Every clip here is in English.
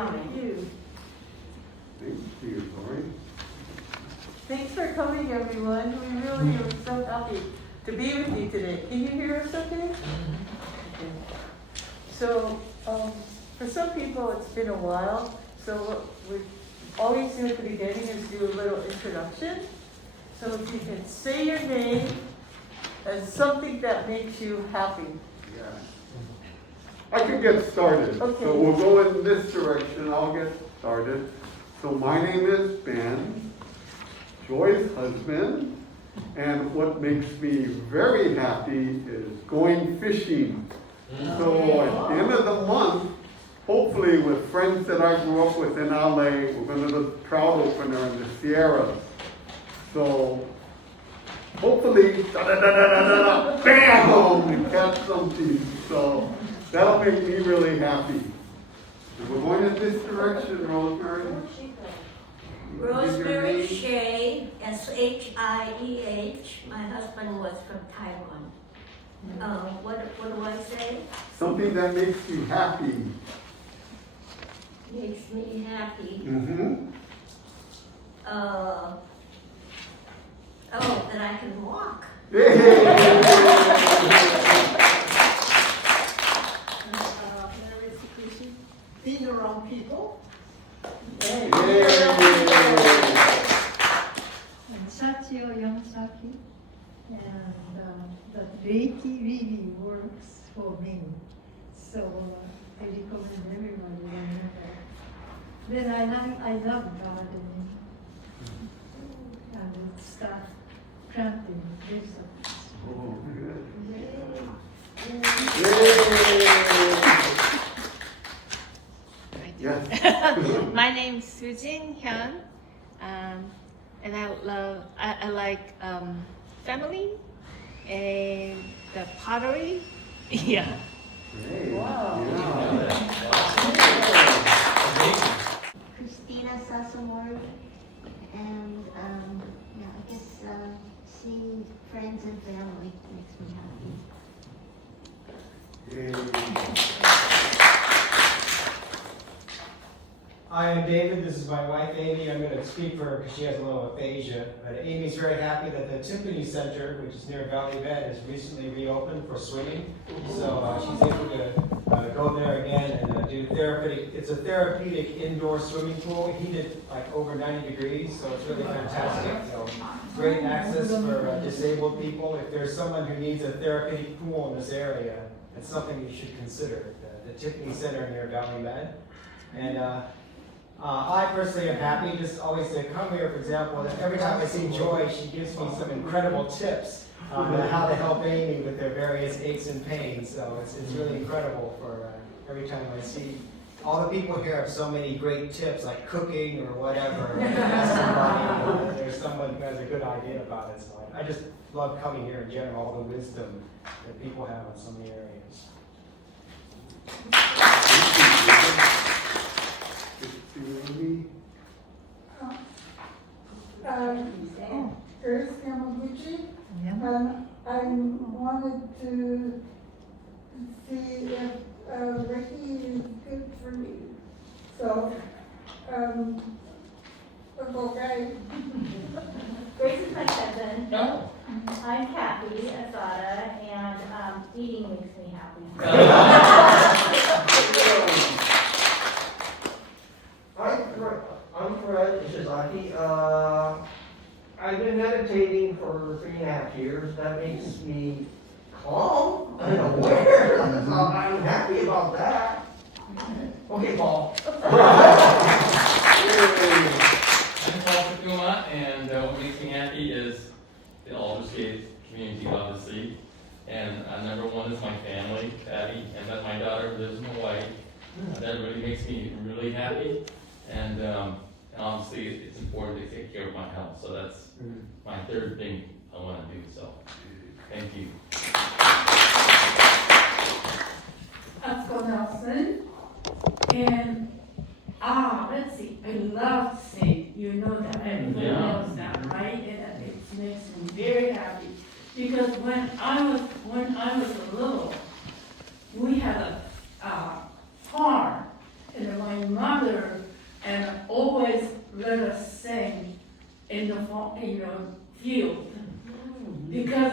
coming. Thank you. Thank you, Lori. Thanks for coming, everyone. We really are so happy to be with you today. Can you hear us okay? Okay. So, for some people, it's been a while. So what we always do at the beginning is do a little introduction. So if you can say your name and something that makes you happy. Yeah. I can get started. Okay. So we'll go in this direction. I'll get started. So my name is Ben, Joy's husband, and what makes me very happy is going fishing. So at the end of the month, hopefully with friends that I grew up with in LA, we're going to do a trout opener in the Sierras. So hopefully, bam, we catch something. So that'll make me really happy. We're going in this direction, Rosemary. Rosemary Shea, S-H-I-E-H. My husband was from Taiwan. What do I say? Something that makes you happy. Makes me happy. Mm-hmm. That I can walk. Being around people. Hey. And Sachio Yamasaki, and the Reiki really works for me. So I recommend everybody remember. Then I love gardening and start planting vegetables. Oh, good. Yes. My name is Sujin Hyun, and I like family and the pottery. Yeah. Great. Wow. Yeah. Christina Sassamori, and I guess seeing friends and family makes me happy. Hi, I'm David. This is my wife, Amy. I'm going to speak for her because she has a little aphasia. But Amy's very happy that the Timpani Center, which is near Valley Bend, has recently reopened for swimming. So she's able to go there again and do therapeutic. It's a therapeutic indoor swimming pool, heated like over 90 degrees, so it's really fantastic. So great access for disabled people. If there's someone who needs a therapeutic pool in this area, it's something you should consider. The Timpani Center near Valley Bend. And I personally am happy just always to come here, for example, and every time I see Joy, she gives me some incredible tips on how to help Amy with their various aches and pains. So it's really incredible for every time I see all the people here have so many great tips like cooking or whatever. There's someone who has a good idea about it. So I just love coming here in general, all the wisdom that people have in so many areas. Grace Yamaguchi, Yeah. and I wanted to see if Ricky is good for me. So, okay. Grace is my cousin. No. I'm Kathy Asada, and eating makes me happy. I'm Fred Shizaki. I've been meditating for 3.5 years. That makes me calm and aware. I'm happy about that. Okay, Paul. I'm Paul Takuma, and what makes me happy is the Aldersgate community, obviously. And number one is my family, Patty, and then my daughter who lives in Hawaii. That really makes me really happy. And obviously, it's important to take care of my health. So that's my third thing I want to do. So, thank you. Atsuko Nelson. And let's see, I love to sing. You know that, everybody knows that, right? And it makes me very happy. Because when I was little, we had a farm, and my mother and always let us sing in the field. Because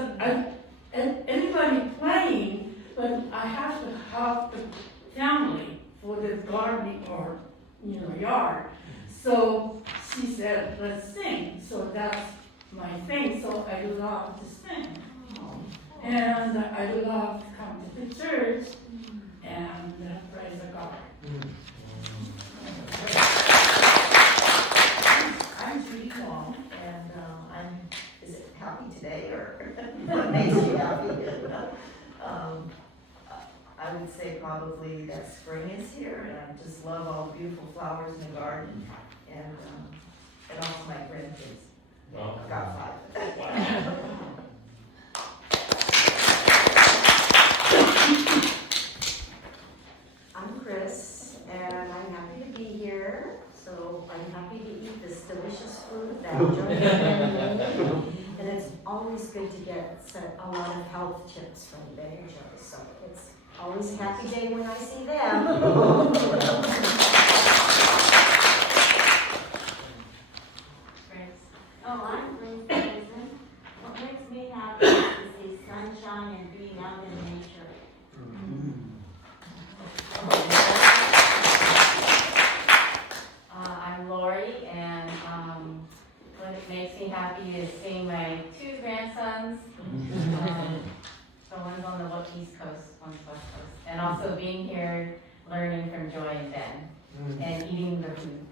anybody playing, but I have to help the family for the gardening or yard. So she said, let's sing. So that's my thing. So I love to sing. And I love to come to the church and praise the God. I'm Judy Wong, and is it happy today, or what makes you happy? I would say probably that spring is here, and I just love all the beautiful flowers in the garden, and also my grandkids. Wow. I've got 5. I'm Chris, and I'm happy to be here. So I'm happy to eat this delicious food that Joey made. And it's always good to get a lot of health tips from Ben and Joe. So it's always a happy day when I see them. Oh, I'm Liz Posen. What makes me happy is to see sunshine and being out in nature. I'm Lori, and what makes me happy is seeing my 2 grandsons. So one's on the East Coast, one's West Coast. And also being here, learning from Joy and Ben, and eating their food.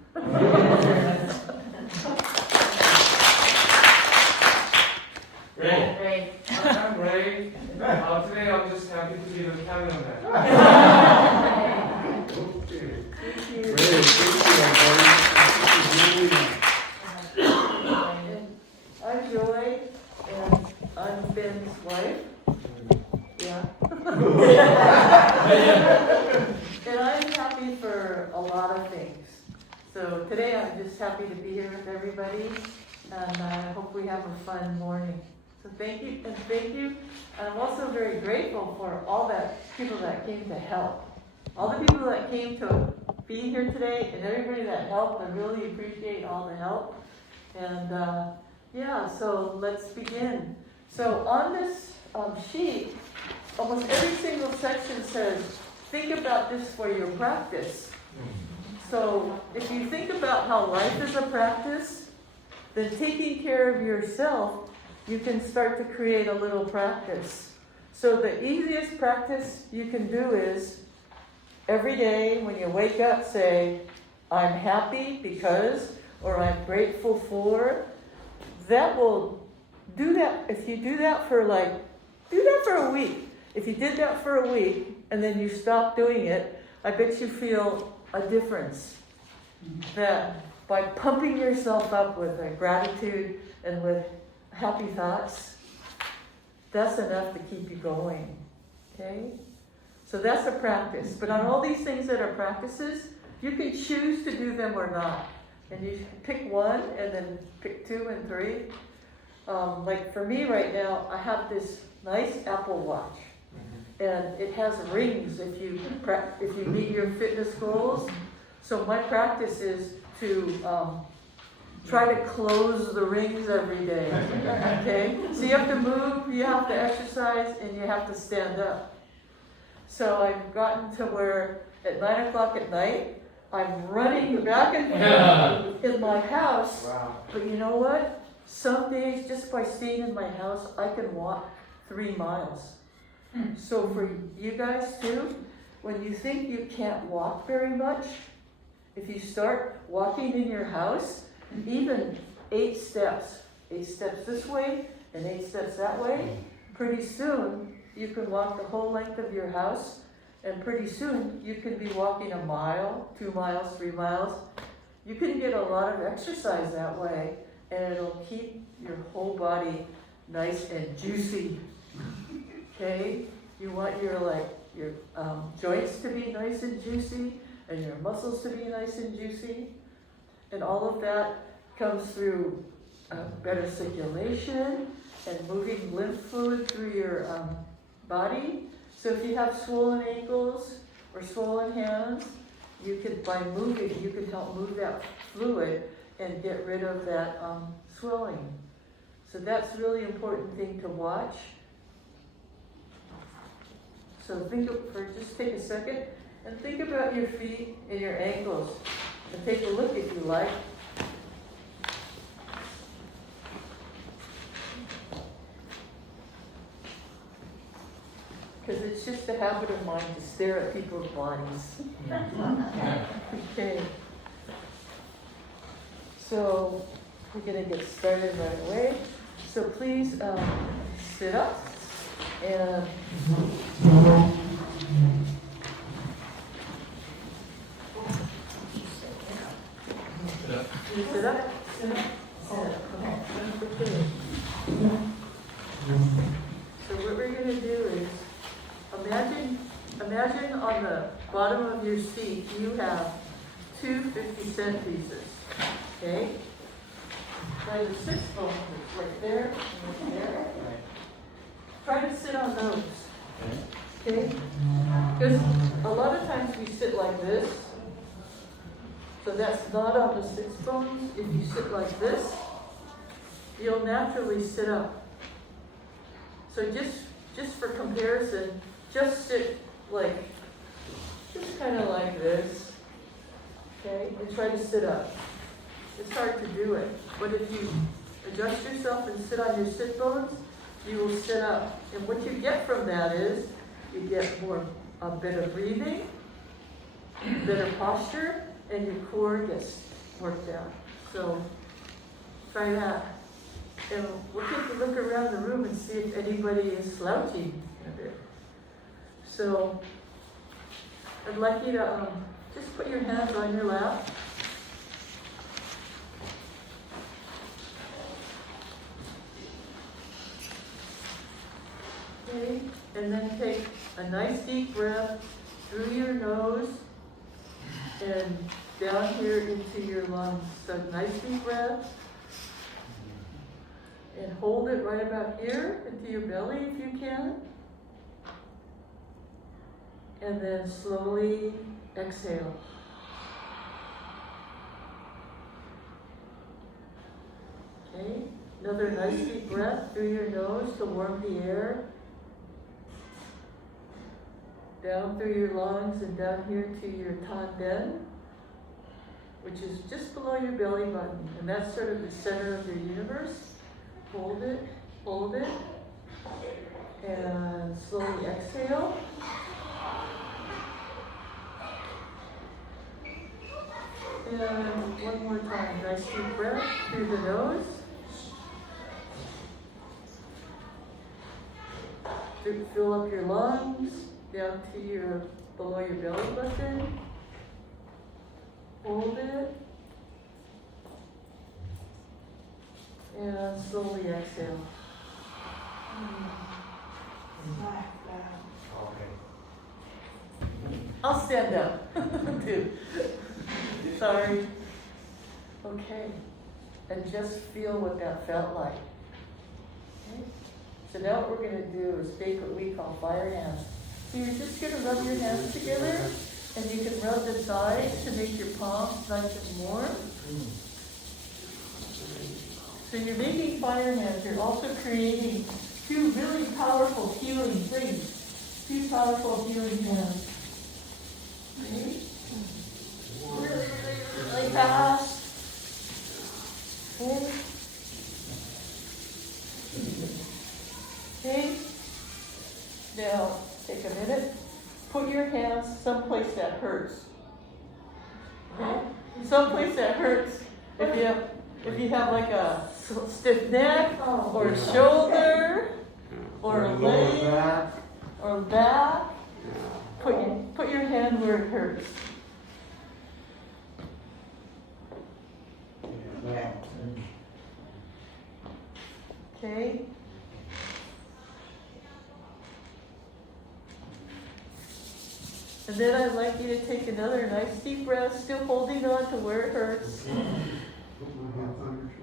Great. Great. I'm Ray. Today I'm just happy to be the cameraman. I'm Joy, and I'm Ben's wife. Yeah. And I'm happy for a lot of things. So today I'm just happy to be here with everybody, and I hope we have a fun morning. So thank you, and thank you. And I'm also very grateful for all that people that came to help. All the people that came to be here today, and everybody that helped. I really appreciate all the help. And yeah, so let's begin. So on this sheet, almost every single section says, think about this for your practice. So if you think about how life is a practice, then taking care of yourself, you can start to create a little practice. So the easiest practice you can do is every day when you wake up, say, I'm happy because, or I'm grateful for. That will do that. If you do that for a week. If you did that for a week and then you stop doing it, I bet you feel a difference. That by pumping yourself up with gratitude and with happy thoughts, that's enough to keep you going. Okay? So that's a practice. But on all these things that are practices, you can choose to do them or not. And you pick one and then pick 2 and 3. Like for me right now, I have this nice Apple Watch. And it has rings if you meet your fitness goals. So my practice is to try to close the rings every day. Okay? So you have to move, you have to exercise, and you have to stand up. So I've gotten to where at 9 o'clock at night, I'm running back and forth in my house. Wow. But you know what? Some days, just by staying in my house, I can walk 3 miles. So for you guys too, when you think you can't walk very much, if you start walking in your house, even 8 steps this way and 8 steps that way, pretty soon you can walk the whole length of your house, and pretty soon you can be walking 1 mile, 2 miles, 3 miles. You can get a lot of exercise that way, and it'll keep your whole body nice and juicy. Okay? You want your joints to be nice and juicy, and your muscles to be nice and juicy, and all of that comes through better circulation and moving lymph fluid through your body. So if you have swollen ankles or swollen hands, you could, by moving, you could help move that fluid and get rid of that swelling. So that's a really important thing to watch. So just take a second and think about your feet and your ankles. And take a look if you like. Because it's just a habit of mine to stare at people's bodies. Okay. So we're going to get started right away. So please sit up and sit up. Okay. So what we're going to do is imagine on the bottom of your seat you have two 50-cent pieces. Okay? Try the 6 bones right there and right there. Try to sit on those. Okay? Because a lot of times we sit like this. So that's not on the 6 bones. If you sit like this, you'll naturally sit up. So just for comparison, just sit just kind of like this, okay? And try to sit up. It's hard to do it, but if you adjust yourself and sit on your sit bones, you will sit up. And what you get from that is you get a better breathing, better posture, and your core gets worked out. So try that. And we'll take a look around the room and see if anybody is slouching a bit. So I'd like you to just put your hands on your lap. Okay, and then take a nice deep breath through your nose and down here into your lungs. So nice deep breath. And hold it right about here into your belly if you can. And then slowly exhale. Okay, another nice deep breath through your nose to warm the air. Down through your lungs and down here to your tanben, which is just below your belly button. And that's sort of the center of your universe. Hold it, and slowly exhale. And one more time, nice deep breath through the nose. Fill up your lungs, down to below your belly button. Hold it. And slowly exhale. I'll stand up, too. Sorry. Okay. And just feel what that felt like. Okay. So now what we're going to do is make what we call fire hands. So you're just going to rub your hands together, and you can rub the sides to make your palms nice and warm. So you're making fire hands. You're also creating two really powerful healing things. Two powerful healing hands. Ready? Really, really fast. Okay. Okay. Now, take a minute. Put your hands someplace that hurts. Okay? Someplace that hurts. If you have like a stiff neck or a shoulder or a leg or back, put your hand where it hurts. Okay. And then I'd like you to take another nice deep breath, still holding on to where it hurts.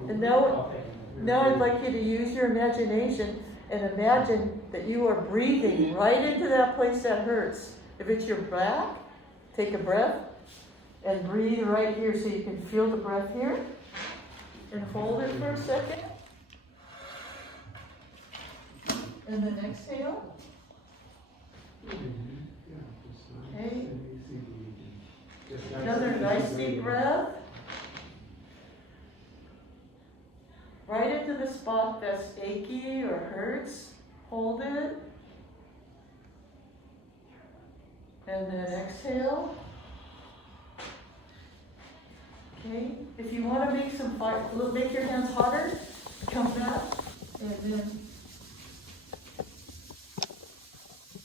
And now I'd like you to use your imagination and imagine that you are breathing right into that place that hurts. If it's your back, take a breath And breathe right here so you can feel the breath here. And hold it for a second. And then exhale. Okay. Another nice deep breath. Right into the spot that's achy or hurts. Hold it. And then exhale. Okay. If you want to make some fire, make your hands hotter. Come back and then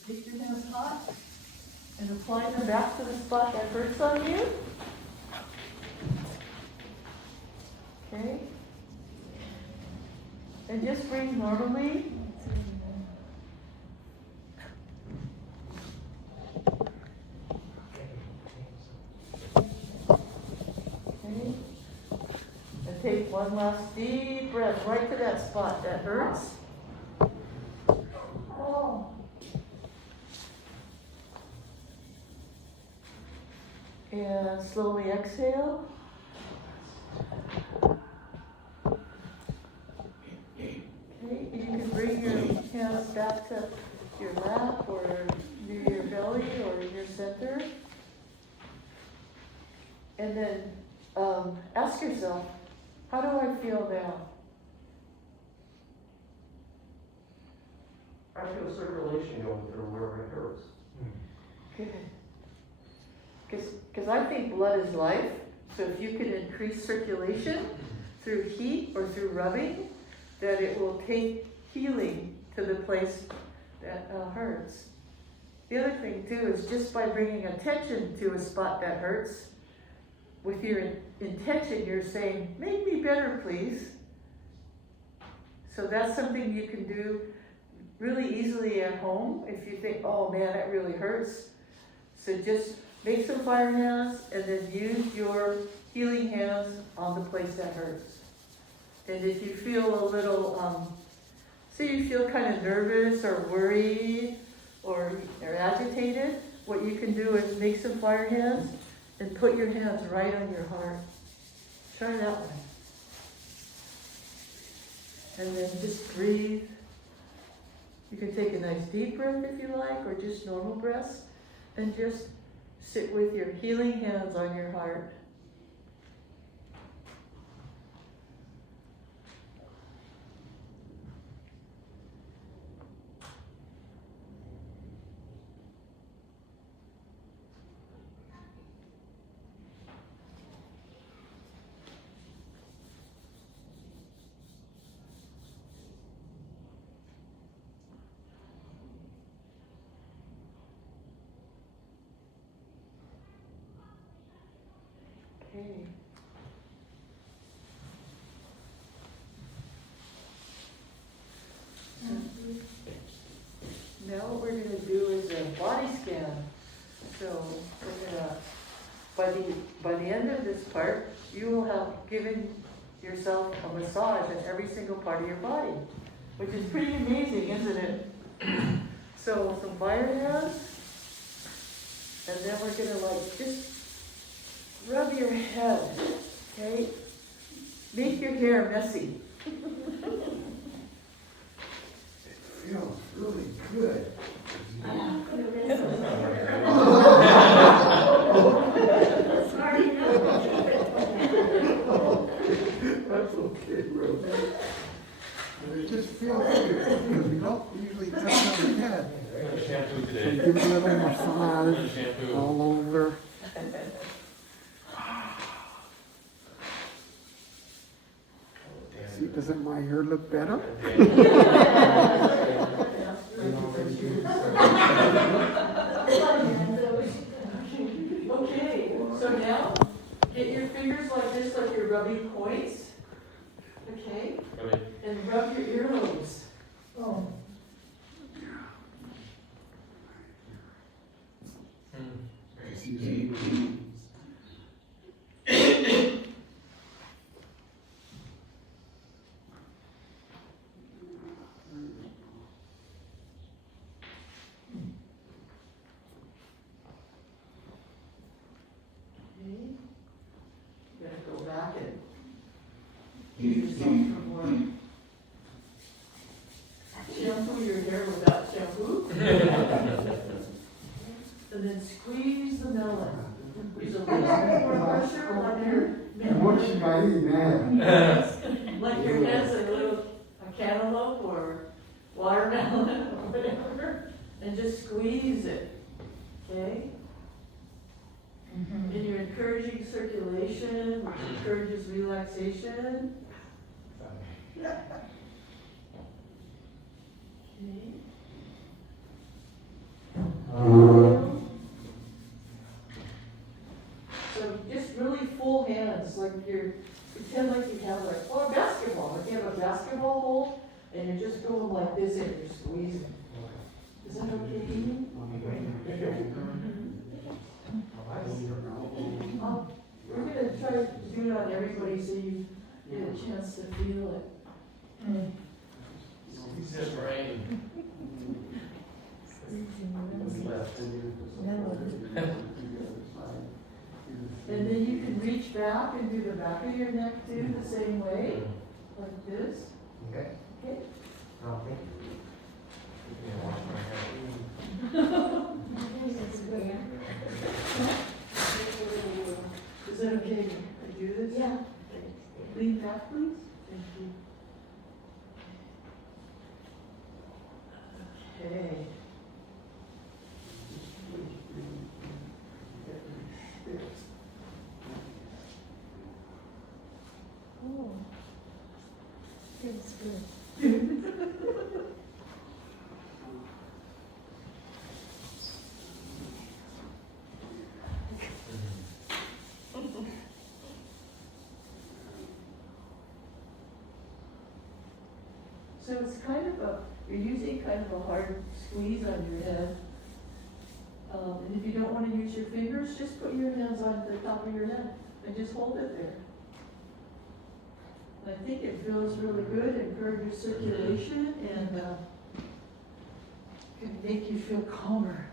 make your hands hot and apply them back to the spot that hurts on you. Okay. And just breathe normally. Okay. And take one last deep breath right to that spot that hurts. Oh. And slowly exhale. Okay, and you can bring your hands back to your lap or near your belly or in your center. And then ask yourself, how do I feel now? I feel circulation going through wherever it hurts. Good. Because I think blood is life, so if you can increase circulation through heat or through rubbing, that it will take healing to the place that hurts. The other thing too is just by bringing attention to a spot that hurts, with your intention you're saying, make me better please. So that's something you can do really easily at home if you think, oh man, that really hurts. So just make some fire hands and then use your healing hands on the place that hurts. And if you feel a little, say you feel kind of nervous or worried or agitated, what you can do is make some fire hands and put your hands right on your heart. Try that one. And then just breathe. You can take a nice deep breath if you like, or just normal breaths, and just sit with your healing hands on your heart. Okay. Now what we're going to do is a body scan. So we're gonna, by the end of this part, you will have given yourself a massage in every single part of your body, which is pretty amazing, isn't it? So some fire hands, and then we're gonna just rub your head, okay? Make your hair messy. It feels really good. That's okay, Rose. But it just feels good because we don't usually touch on the head. Shampoo So today. give it a little massage Shampoo. all over. See, doesn't my hair look better? Okay, so now get your fingers like this, like you're rubbing points. Okay? Okay. And rub your earlobes. Oh. Okay. keep yourself from work. Shampoo your hair without shampoo. And then squeeze the melon. Use a little bit more pressure on your like your head's a cantaloupe or watermelon or whatever, and just squeeze it, okay? And you're encouraging circulation, which encourages relaxation. Okay. So just really full hands, like you're, pretend like you have like, or a basketball, like you have a basketball hole, and you're just going like this and you're squeezing. Is that okay, Amy? We're gonna try to do it on everybody so you get a chance to feel it. Squeeze that brain. And then you can reach back and do the back of your neck too, the same way, like this. Okay. Okay. Okay. Is that okay to do this? Yeah. Lean back, please. Thank you. Okay. Oh, feels good. So it's kind of you're using kind of a hard squeeze on your head. And if you don't want to use your fingers, just put your hands on the top of your head and just hold it there. I think it feels really good, encourages circulation, and can make you feel calmer.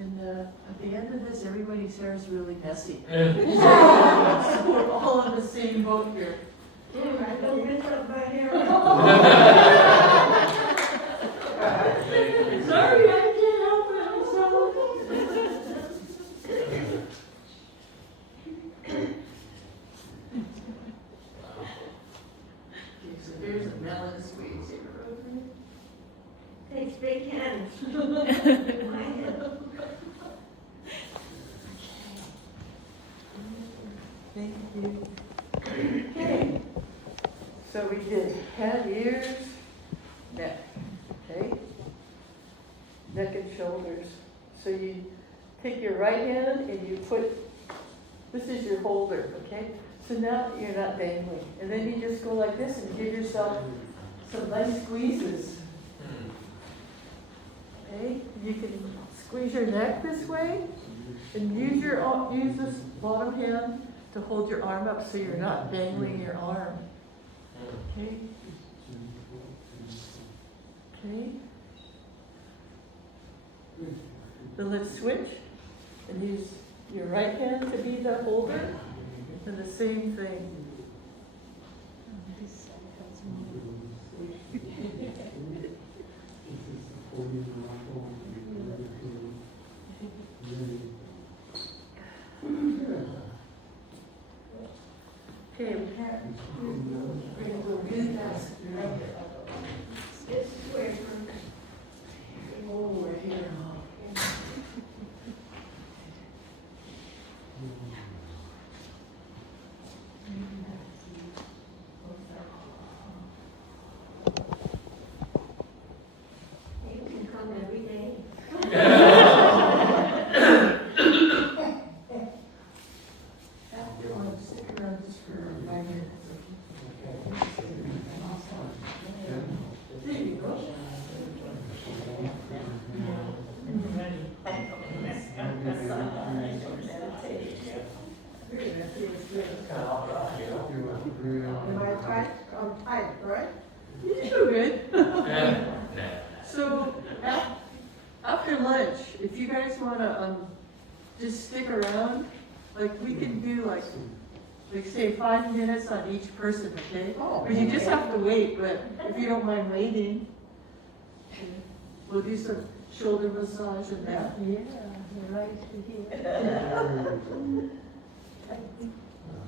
And at the end of this, everybody's hair is really messy. So we're all in the same boat here. I don't mess up my hair. Sorry, I can't help it. I'm sorry. Okay, so here's a melon squeeze here. Thanks, big hands. My hand. Thank you. Okay. So we did head, ears, neck. Okay? Neck and shoulders. So you take your right hand and you put, this is your holder, okay? So now you're not dangling. And then you just go like this and give yourself some nice squeezes. Okay? You can squeeze your neck this way and use this bottom hand to hold your arm up so you're not dangling your arm. Okay? Okay? Then let's switch and use your right hand to be the holder and the same thing. Okay, we're going to do that. This way. Oh, we're here. You can come every day. After one, stick around just for 5 minutes. There you go. Am I tight? I'm tight, right? You feel good. Yeah. So after lunch, if you guys wanna just stick around, like we can do like say 5 minutes on each person, okay? But you just have to wait, but if you don't mind waiting, we'll do some shoulder massage and that. Yeah, right here.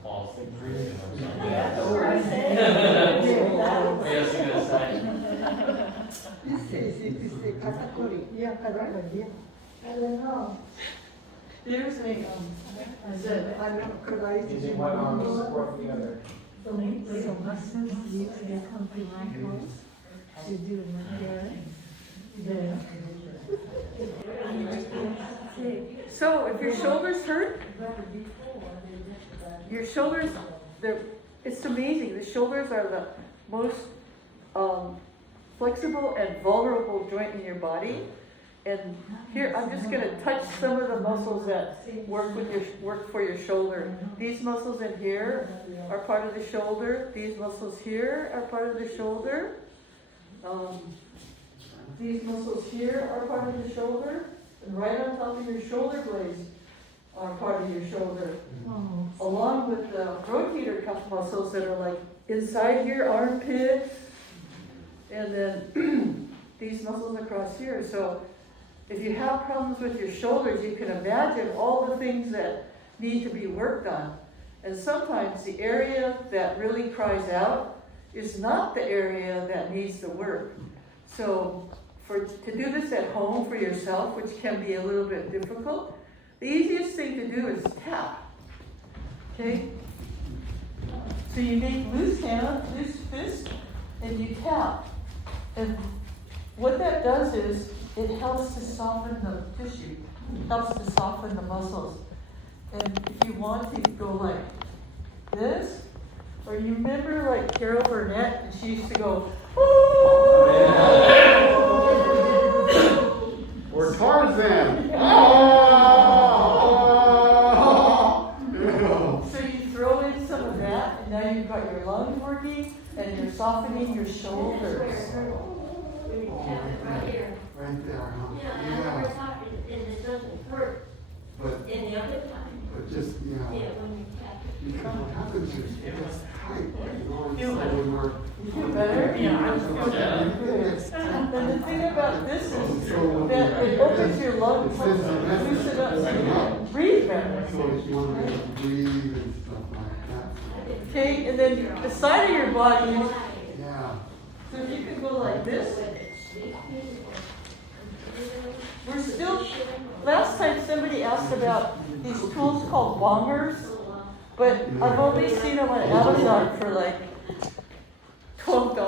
Fall asleep dreaming or something. That's what I say. Yes, it is. I don't know. There's a, Using one arm to support the other. So muscles, you can come to my house to do my hair. so if your shoulders hurt, your shoulders, it's amazing. The shoulders are the most flexible and vulnerable joint in your body. And here, I'm just going to touch some of the muscles that work for your shoulder. These muscles in here are part of the shoulder. These muscles here are part of the shoulder. These muscles here are part of the shoulder. And right on top of your shoulder blades are part of your shoulder. Along with the rotator cuff muscles that are like inside your armpits. And then these muscles across here. So if you have problems with your shoulders, you can imagine all the things that need to be worked on. And sometimes the area that really cries out is not the area that needs the work. So to do this at home for yourself, which can be a little bit difficult, the easiest thing to do is tap. Okay? So you make loose fist, and you tap. And what that does is, it helps to soften the tissue, helps to soften the muscles. And if you want to go like this, or you remember like Carol Burnett, and she used to go, Or Tarzan. So you throw in some of that, and now you've got your lungs working, and you're softening your shoulders. Right here. Right there, huh? Yeah, and I never thought and it doesn't hurt. But, And the other time, but just, yeah, when you tap it. because what happens is it gets tight, you know, and Feel so better? when we're. You feel better? Yeah. And the thing about this is that it opens your lungs, loosens up, so you can breathe better. So if you want to breathe and stuff like that. Okay, and then the side of your body, Yeah. so if you can go like this. We're still, last time somebody asked about these tools called bongers, but I've only seen them on Amazon for like $12.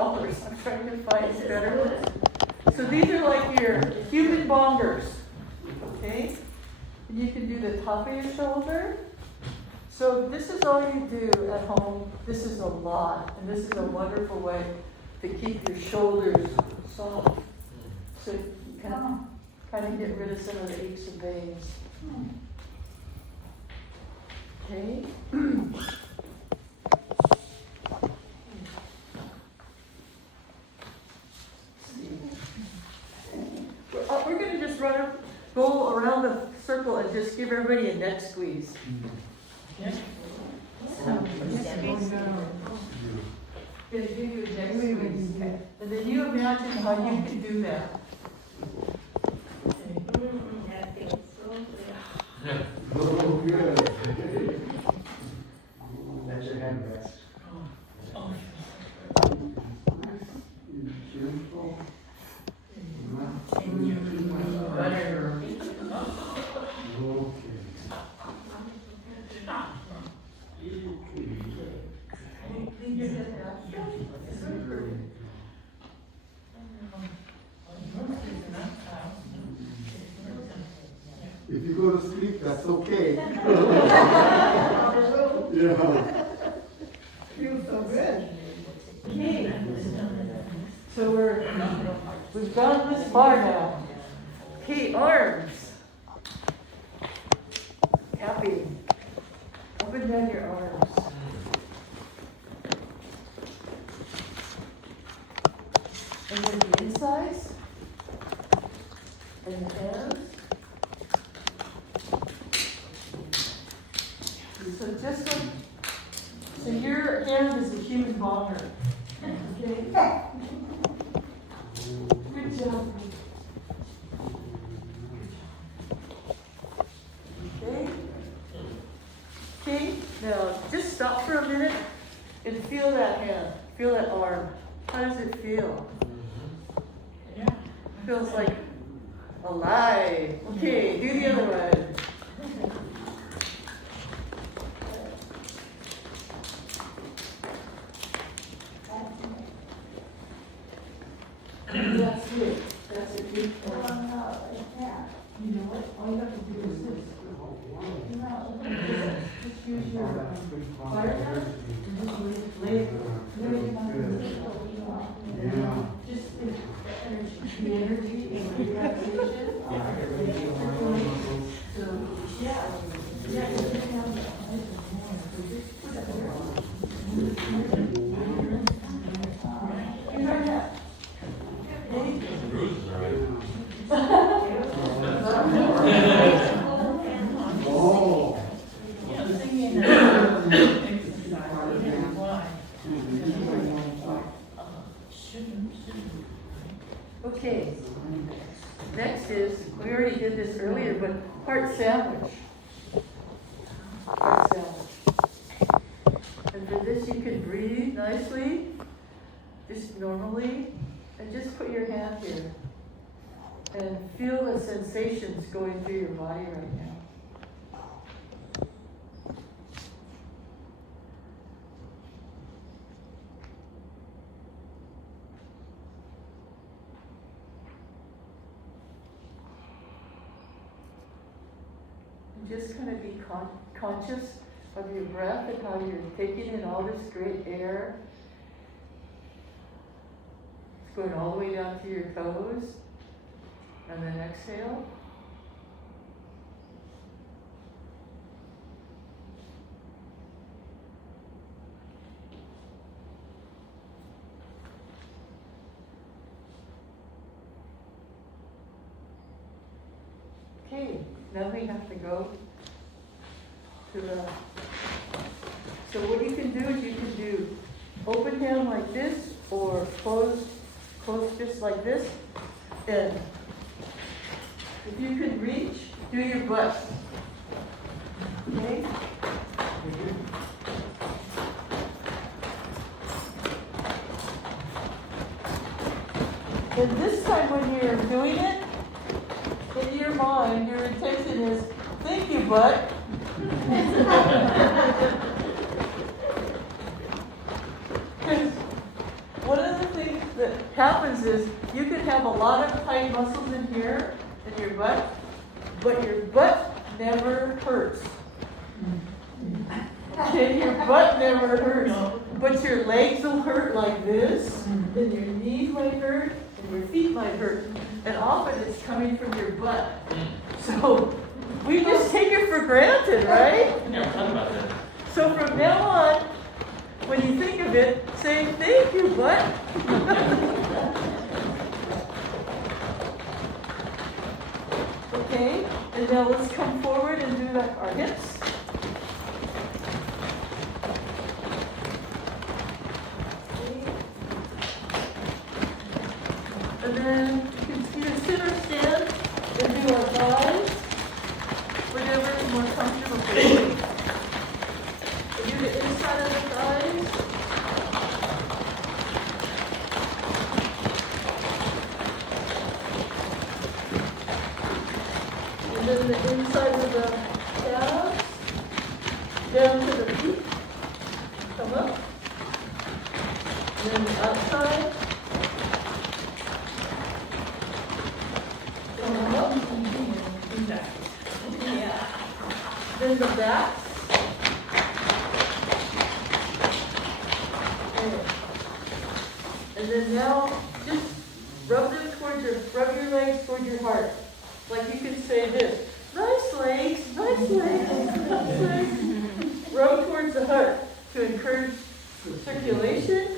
I'm trying to find better ones. So these are like your human bongers, okay? And you can do the top of your shoulder. So this is all you do at home. This is a lot, and this is a wonderful way to keep your shoulders soft. So you kind of get rid of some of the aches and pains. Okay? We're going to just go around the circle and just give everybody a neck squeeze. Okay? Going to give you a neck squeeze. And then you imagine how you can do that. Oh, good. Let your head rest. Gentle. If you go to sleep, that's okay. Yeah. Feels so good. Okay. So we've gone this far now. Okay, arms. Happy. Up and down your arms. And then the insides. And the hands. So just like, so your hand is a human bomber. Okay? Good job. Okay? Okay, now just stop for a minute and feel that hand, feel that arm. How does it feel? Feels like alive. Okay, do the other one. That's it. That's a good one. You know what? All you have to do is this. Just use your buttercup and just lay it. Yeah. Just the energy and the relaxation. So, yeah. Yeah. You heard that? Oh. Okay, next is, we already did this earlier, but heart sandwich. Heart sandwich. And for this you can breathe nicely, just normally, and just put your hand here. And feel the sensations going through your body right now. Just kind of be conscious of your breath and how you're taking in all this great air. It's going all the way down to your toes. And then exhale. Okay, now we have to go to the, so what you can do is you can do open hand like this or close just like this. And if you can reach, do your butt. Okay? And this time when you're doing it, in your mind, your intention is, thank you, butt. Because one of the things that happens is you can have a lot of tight muscles in here, in your butt, but your butt never hurts. Okay, your butt never hurts, but your legs will hurt like this, and your knees might hurt, and your feet might hurt, and often it's coming from your butt. So we just take it for granted, right? Yeah, talk about that. So from now on, when you think of it, say, thank you, butt. Okay, and now let's come forward and do our hips. And then you can either sit or stand and do our thighs, whatever is more comfortable for you. We do the inside of the thighs. And then the inside of the calves, down to the feet, come up. And then the outside. Then the back. And then now just rub them towards rub your legs towards your heart. Like you can say this, nice legs, nice legs, nice legs. Rub towards the heart to encourage circulation.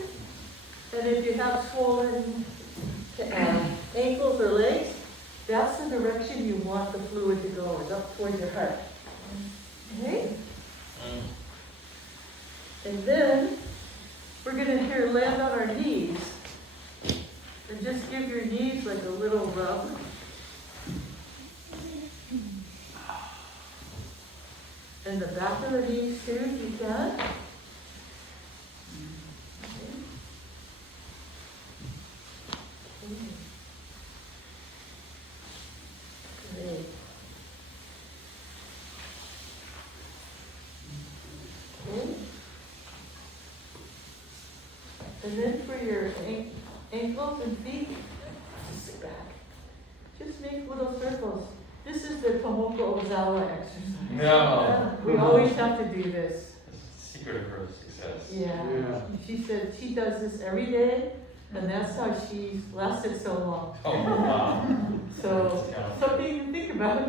And if you have swollen ankles or legs, that's the direction you want the fluid to go, is up towards your heart. Okay? And then we're going to here land on our knees. And just give your knees like a little rub. And the back of the knees too, if you can. Great. Okay. And then for your ankles and feet, just sit back. Just make little circles. This is the Tomoko Ozawa exercise. No. We always have to do this. Secret of her success. Yeah. She said she does this every day, and that's how she's lasted so long. Oh, wow. So, something to think about.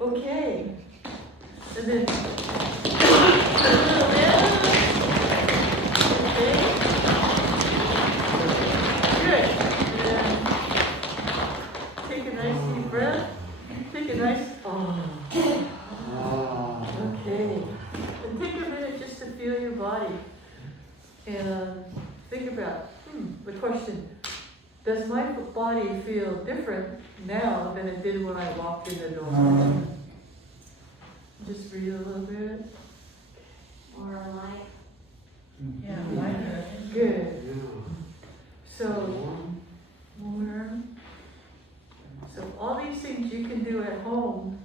Okay. And then, good. And take a nice deep breath. Take a nice, okay. And take a minute just to feel your body. And think about the question, does my body feel different now than it did when I walked in the door? Just breathe a little bit. Or like. Yeah, like good. So, warm. So all these things you can do at home.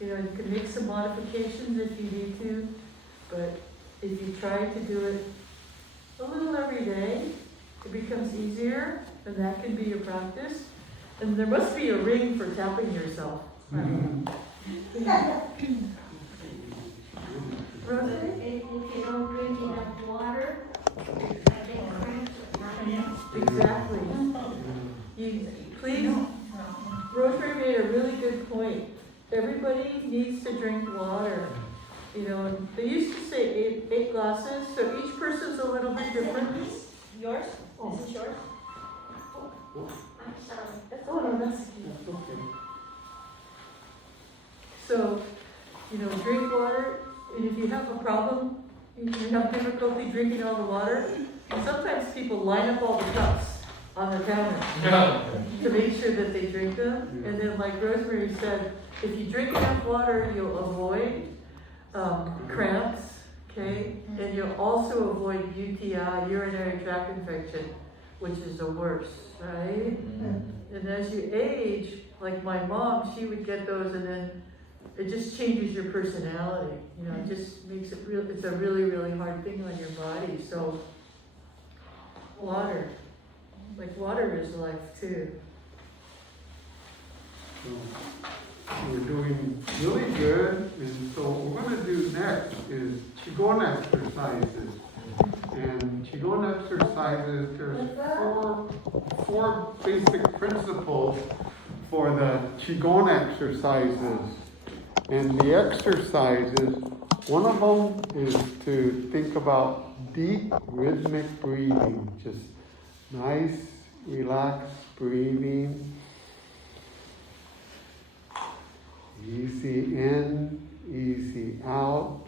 You know, you can make some modifications if you need to, but if you try to do it a little every day, it becomes easier, and that can be your practice. And there must be a ring for tapping yourself. If you don't drink enough water, I get cramps at night. Exactly. Please, Rotary made a really good point. Everybody needs to drink water. You know, they used to say eight glasses, so each person's a little bit different. Yours? Oh. This is yours? I'm sorry. Oh, no, that's okay. So, you know, drink water, and if you have a problem, you have difficulty drinking all the water, sometimes people line up all the cups on the counter to make sure that they drink them. And then like Rosemary said, if you drink enough water, you'll avoid cramps, okay? And you'll also avoid UTI, urinary tract infection, which is the worst, right? And as you age, like my mom, she would get those, and then it just changes your personality. You know, it just makes it real. It's a really, really hard thing on your body. So, water, like water is life too. So we're doing really good, and so what we're going to do next is Qigong exercises. And Qigong exercises, there's four basic principles for the Qigong exercises. And the exercises, one of them is to think about deep rhythmic breathing, just nice, relaxed breathing. Easy in, easy out.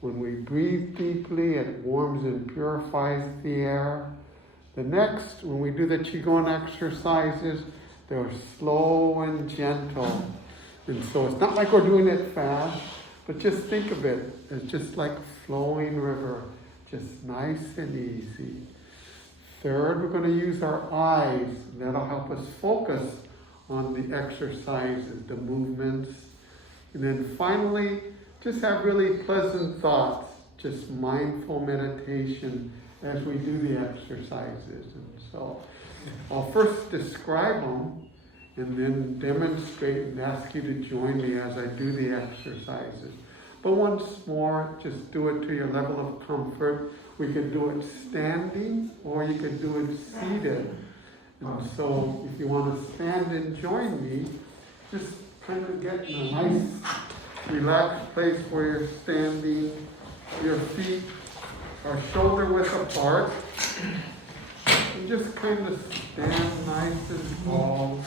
When we breathe deeply, it warms and purifies the air. The next, when we do the Qigong exercises, they're slow and gentle. And so it's not like we're doing it fast, but just think of it as just like a flowing river, just nice and easy. Third, we're going to use our eyes. That'll help us focus on the exercises, the movements. And then finally, just have really pleasant thoughts, just mindful meditation as we do the exercises. And so I'll first describe them and then demonstrate and ask you to join me as I do the exercises. But once more, just do it to your level of comfort. We could do it standing, or you could do it seated. And so if you want to stand and join me, just kind of get in a nice, relaxed place where you're standing. Your feet are shoulder width apart. and just kind of stand nice and tall.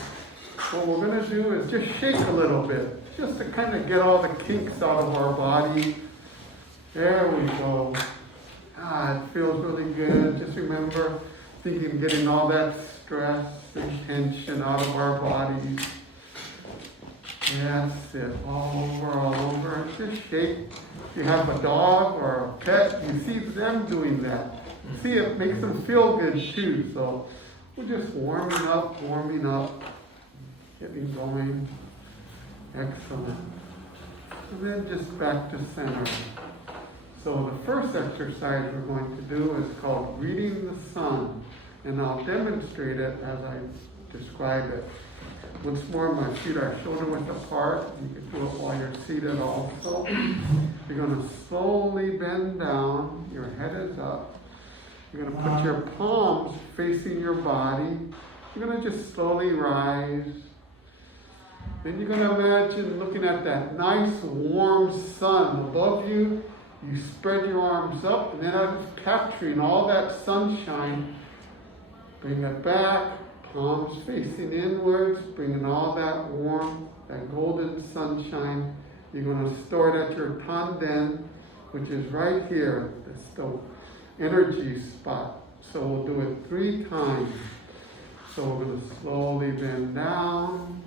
What we're going to do is just shake a little bit, just to kind of get all the kinks out of our body. There we go. It feels really good. Just remember thinking of getting all that stress and tension out of our bodies. That's it, all over. Just shake. If you have a dog or a pet, you see them doing that. See, it makes them feel good too. So we're just warming up, getting going. Excellent. And then just back to center. So the first exercise we're going to do is called Greeting the Sun. And I'll demonstrate it as I describe it. Once more, my feet are shoulder width apart. You can do it while you're seated also. You're going to slowly bend down. Your head is up. You're going to put your palms facing your body. You're going to just slowly rise. Then you're going to imagine looking at that nice warm sun above you. You spread your arms up, and then I'm capturing all that sunshine. Bring it back, palms facing inwards, bringing all that warm, that golden sunshine. You're going to store it at your tanden, which is right here. That's the energy spot. So we'll do it 3 times. So we're going to slowly bend down.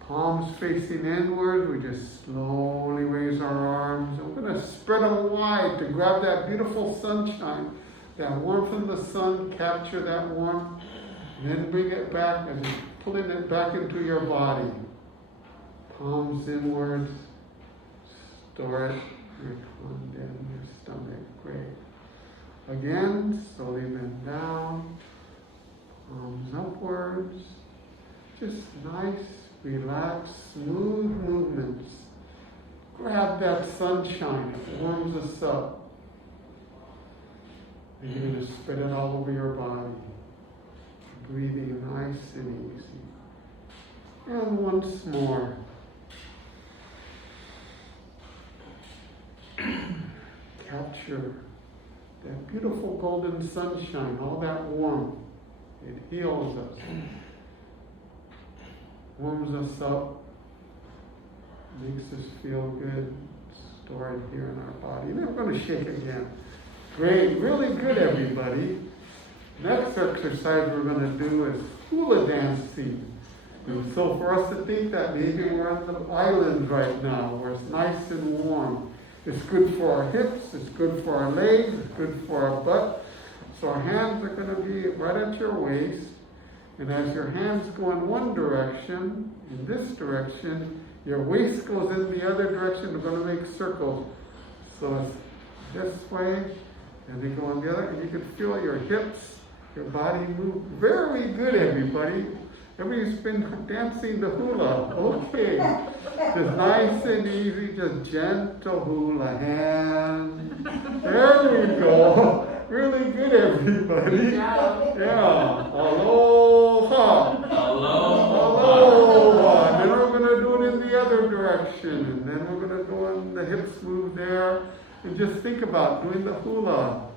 Palms facing inward, we just slowly raise our arms. And we're going to spread them wide to grab that beautiful sunshine, that warmth from the sun, capture that warmth, and then bring it back and pulling it back into your body. Palms inwards, store it, your tanden, your stomach, great. Again, slowly bend down, palms upwards, just nice, relaxed, smooth movements. Grab that sunshine, it warms us up. And you're going to spread it all over your body. Breathing nice and easy. And once more. Capture that beautiful golden sunshine, all that warmth. It heals us. Warms us up, makes us feel good, store it here in our body. And then we're going to shake again. Great, really good, everybody. Next exercise we're going to do is hula dancing. And so for us to think that maybe we're on the island right now, where it's nice and warm. It's good for our hips, it's good for our legs, it's good for our butt. So our hands are going to be right at your waist. And as your hands go in one direction, in this direction, your waist goes in the other direction. We're going to make circles. So it's this way, and they go on the other, and you can feel your hips, your body move. Very good, everybody. Everybody's been dancing the hula. Okay. Just nice and easy, just gentle hula hand. There we go. Really good, everybody. Yeah. Aloha. Aloha. And then we're going to do it in the other direction. And then we're going to go in the hips move there. And just think about doing the hula.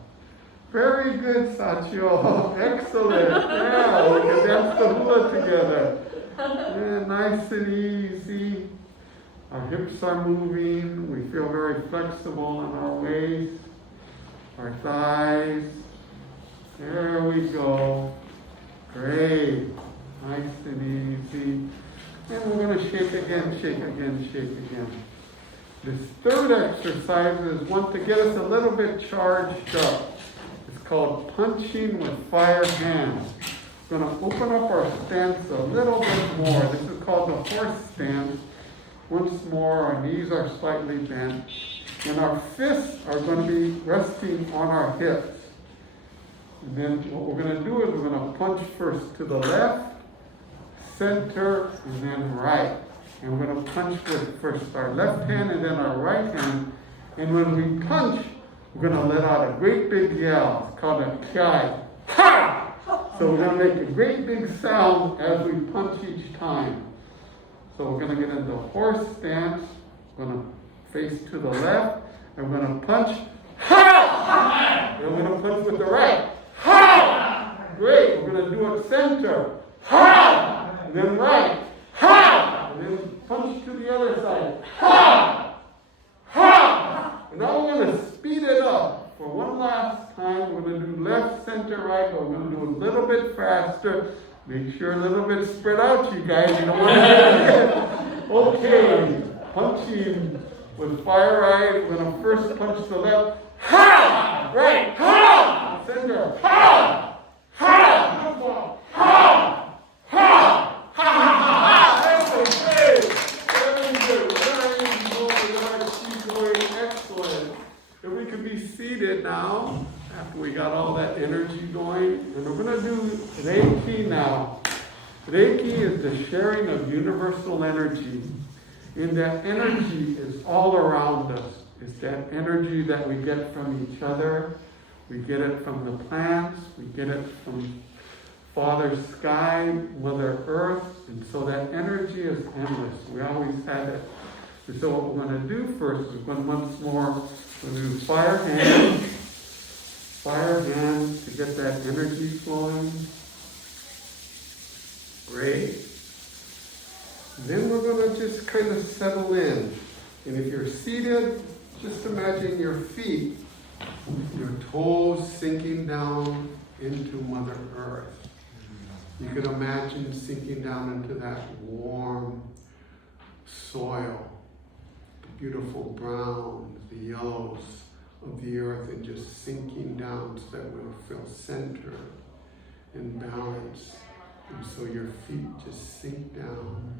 Very good, Sachio. Excellent. Yeah, we can dance the hula together. Yeah, nice and easy. Our hips are moving. We feel very flexible in our waist, our thighs. There we go. Great. Nice and easy. And we're going to shake again, shake again, shake again. This third exercise is one to get us a little bit charged up. It's called punching with fire hands. We're going to open up our stance a little bit more. This is called the horse stance. Once more, our knees are slightly bent. And our fists are going to be resting on our hips. And then what we're going to do is we're going to punch first to the left, center, and then right. And we're going to punch with first our left hand and then our right hand. And when we punch, we're going to let out a great big yell. It's called a kai. Ha! So we're going to make a great big sound as we punch each time. So we're going to get into horse stance. We're going to face to the left. And we're going to punch. Ha! And we're going to punch with the right. left center, ha! And then right, ha! And then punch to the other side, ha! Ha! And now we're going to speed it up. For one last time, we're going to do left, center, right, but we're going to do a little bit faster. Make sure a little bit spread out, you guys. You don't want to get okay, punching with fire right. We're going to first punch the left. Ha! Right. Ha! Center. Ha! Ha! Ha! Ha! Ha! Ha! That's okay. Very good. Very good. Excellent. If we could be seated now, after we got all that energy going, and we're going to do Reiki now. Reiki is the sharing of universal energy. And that energy is all around us. It's that energy that we get from each other. We get it from the plants. We get it from Father Sky, Mother Earth. And so that energy is endless. We always had it. And so what we're going to do first is once more, we're going to do fire hands. Fire hands to get that energy flowing. Great. Then we're going to just kind of settle in. And if you're seated, just imagine your feet, your toes sinking down into Mother Earth. You can imagine sinking down into that warm soil, the beautiful browns, the yellows of the earth, and just sinking down so that we'll feel centered and balanced. And so your feet just sink down.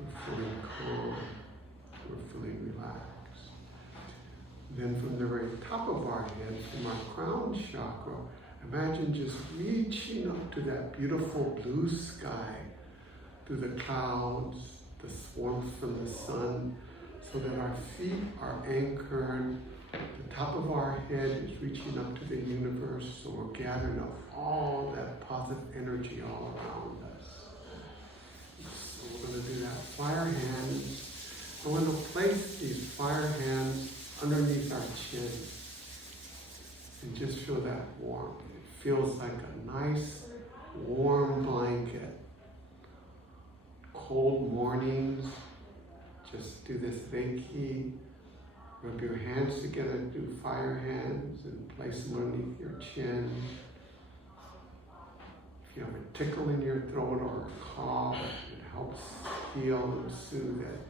We're feeling calm. We're feeling relaxed. Then from the very top of our head, from our crown chakra, imagine just reaching up to that beautiful blue sky, through the clouds, the warmth from the sun, so that our feet are anchored. The top of our head is reaching up to the universe, so we're gathering up all that positive energy all around us. So we're going to do that. Fire hands. I want to place these fire hands underneath our chin and just feel that warmth. It feels like a nice, warm blanket. Cold mornings, just do this Reiki. Rub your hands together, do fire hands, and place them underneath your chin. If you have a tickle in your throat or a cough, it helps heal and soothe it.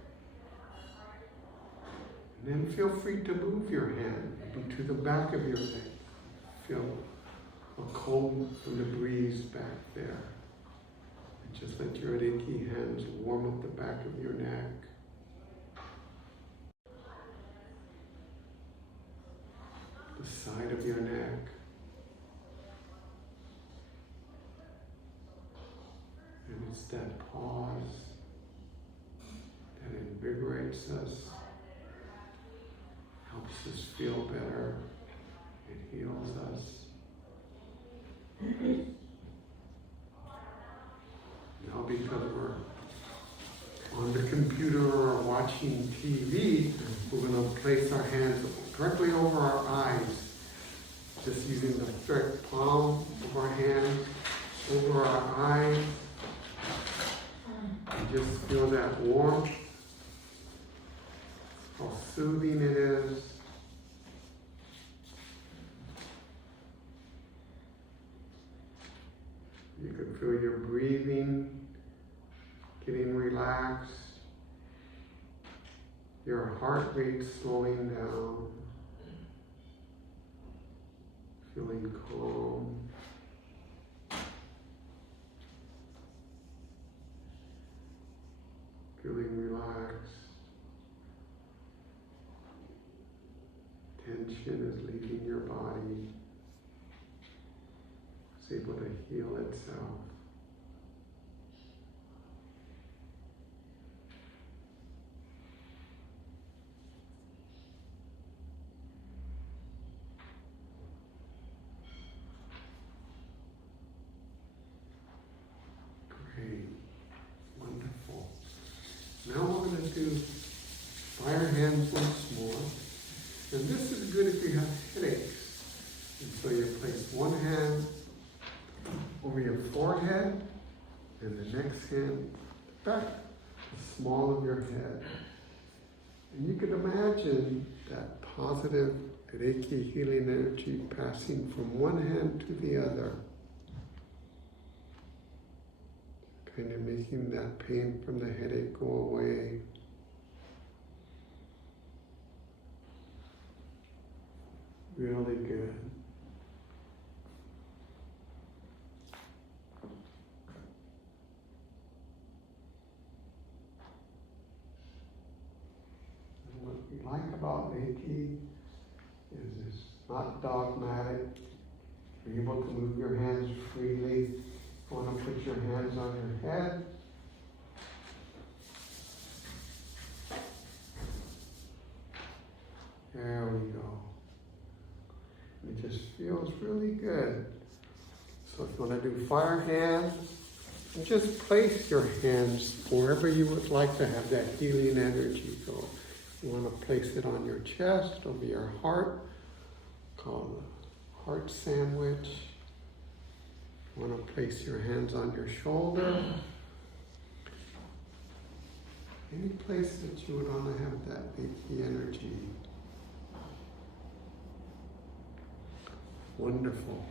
And then feel free to move your hand, maybe to the back of your neck. Feel a cold from the breeze back there. And just let your Reiki hands warm up the back of your neck. The side of your neck. And it's that pause that invigorates us, helps us feel better, it heals us. Now because we're on the computer or watching TV, we're going to place our hands directly over our eyes, just using the direct palm of our hand over our eyes. And just feel that warmth, how soothing it is. You can feel your breathing getting relaxed, your heart rate slowing down, feeling calm. Feeling relaxed. Tension is leaving your body. It's able to heal itself. Great. Wonderful. Now we're going to do fire hands once more. And this is good if you have headaches. And so you place one hand over your forehead. forehead, and the next hand back, the small of your head. And you can imagine that positive Reiki healing energy passing from one hand to the other, kind of making that pain from the headache go away. Really good. And what we like about Reiki is it's not dogmatic. You're able to move your hands freely. You want to put your hands on your head. There we go. It just feels really good. So if you want to do fire hands, just place your hands wherever you would like to have that healing energy go. You want to place it on your chest, over your heart, called the heart sandwich. You want to place your hands on your shoulder. Any place that you would want to have that Reiki energy. Wonderful.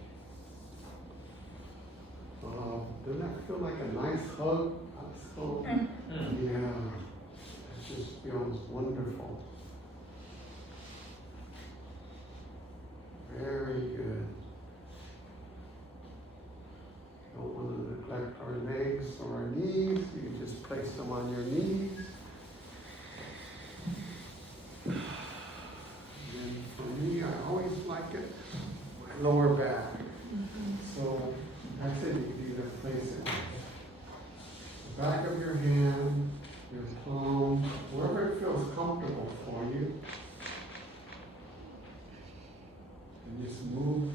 Doesn't that feel like a nice hug? So, yeah, it just feels wonderful. Very good. Don't want to neglect our legs or our knees. You can just place them on your knees. And for me, I always like it my lower back. So that's it. You can either place it the back of your hand, your palm, wherever it feels comfortable for you. And just move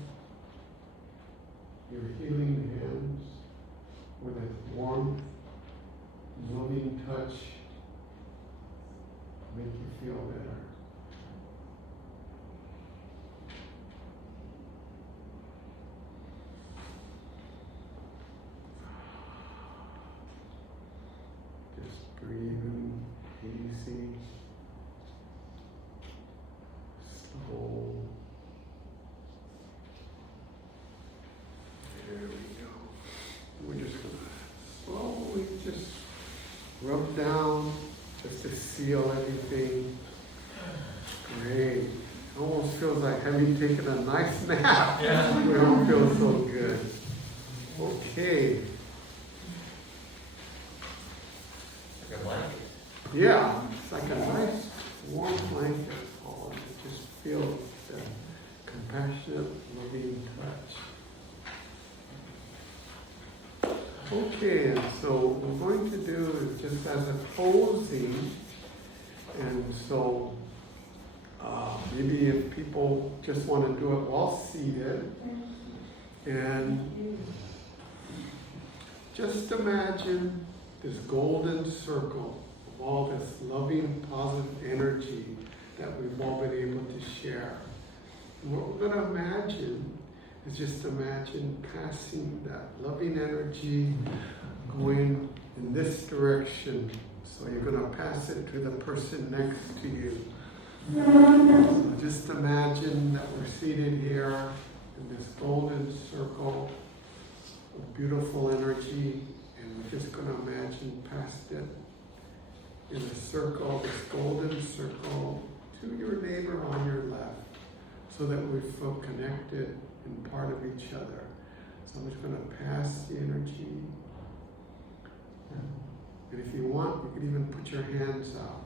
your healing hands with a warmth, loving touch, make you feel better. Just breathing easy, slow. There we go. We're just going to slowly just rub down just to seal everything. Great. Almost feels like having taken a nice nap. Yeah. We don't feel so good. Okay. Like a blanket. Yeah, it's like a nice warm blanket. Oh, it just feels the compassionate, loving touch. Okay, and so what we're going to do is just as a closing, and so maybe if people just want to do it while seated, and just imagine this golden circle of all this loving, positive energy that we've all been able to share. And what we're going to imagine is just imagine passing that loving energy going in this direction. So you're going to pass it to the person next to you. So just imagine that we're seated here in this golden circle of beautiful energy, and we're just going to imagine past it in a circle, this golden circle, to your neighbor on your left, so that we feel connected and part of each other. So I'm just going to pass the energy. And if you want, you can even put your hands out.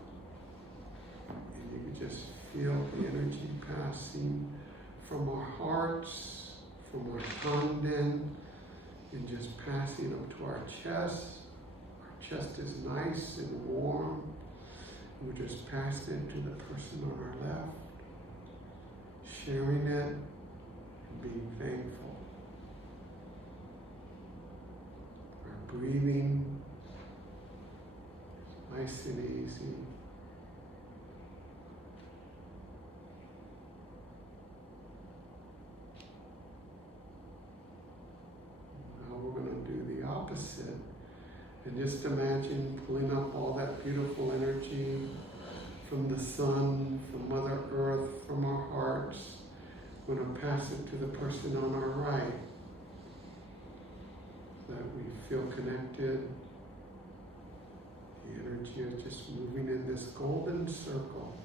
And you can just feel the energy passing from our hearts, from our tanden, and just passing up to our chest. Our chest is nice and warm. And we're just passing it to the person on our left, sharing it, and being thankful. Our breathing, nice and easy. Now we're going to do the opposite. And just imagine pulling up all that beautiful energy from the sun, from Mother Earth, from our hearts. We're going to pass it to the person on our right. That we feel connected. The energy is just moving in this golden circle.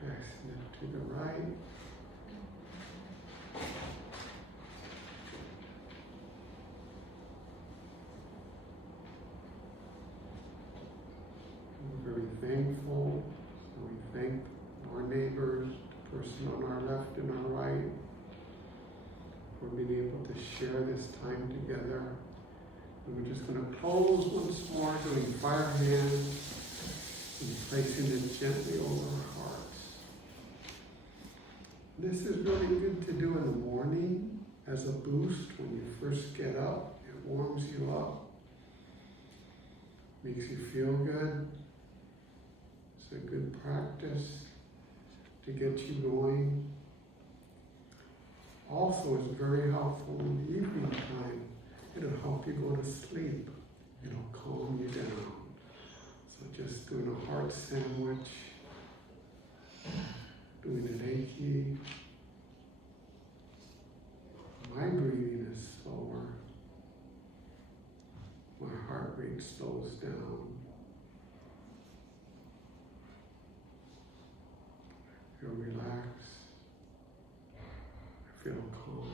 Passing it to the right. We're very thankful. We thank our neighbors, the person on our left and our right, for being able to share this time together. And we're just going to close once more, doing fire hands and placing it gently over our hearts. This is really good to do in the morning as a boost when you first get up. It warms you up, makes you feel good. It's a good practice to get you going. Also, it's very helpful in the evening time. It'll help you go to sleep. It'll calm you down. So just doing a heart sandwich, doing an Reiki. My breathing is slower. My heart rate slows down. I feel relaxed. I feel calm.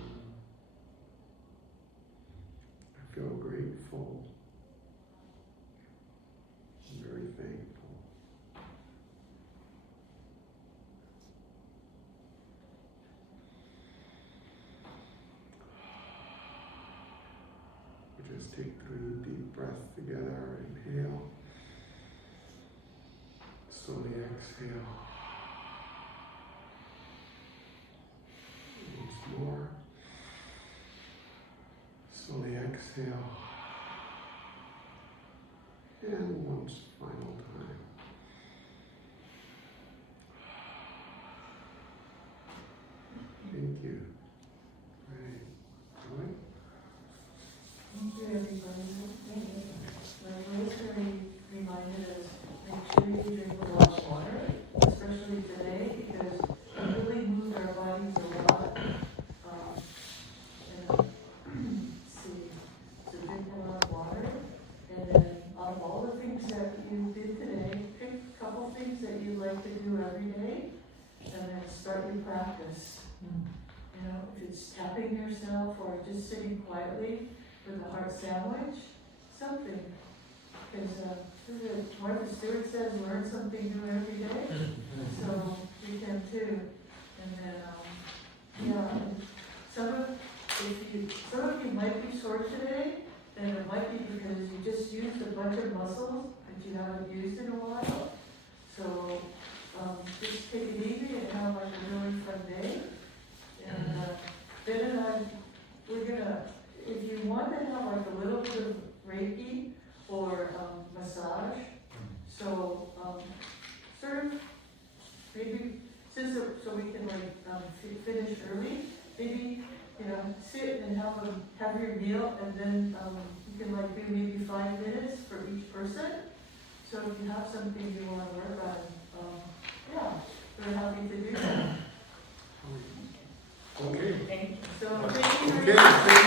I feel grateful. I'm very thankful. We just take 3 deep breaths together. Inhale. Slowly exhale. Once more. Slowly exhale. And once final time. Thank you. Right. Joy? Thank you, everybody. My voice really reminded us, make sure you drink a lot of water, especially today, because it really moved our bodies a lot. So drink a lot of water, and then out of all the things that you did today, pick a couple things that you like to do every day, and then start your practice. You know, if it's tapping yourself or just sitting quietly with a heart sandwich, something. Because Martha Stewart says, learn something new every day. So we can too. And then, and some of you might be sore today, and it might be because you just used a bunch of muscles that you haven't used in a while. So just take it easy and have like a really fun day. And Ben and I, we're gonna, if you want to have like a little bit of Reiki or massage, so sort of maybe so we can like finish early. Maybe sit and have your meal, and then you can like do maybe 5 minutes for each person. So if you have something you want to work on, we're happy to do that. Okay. So thank you very Okay. much.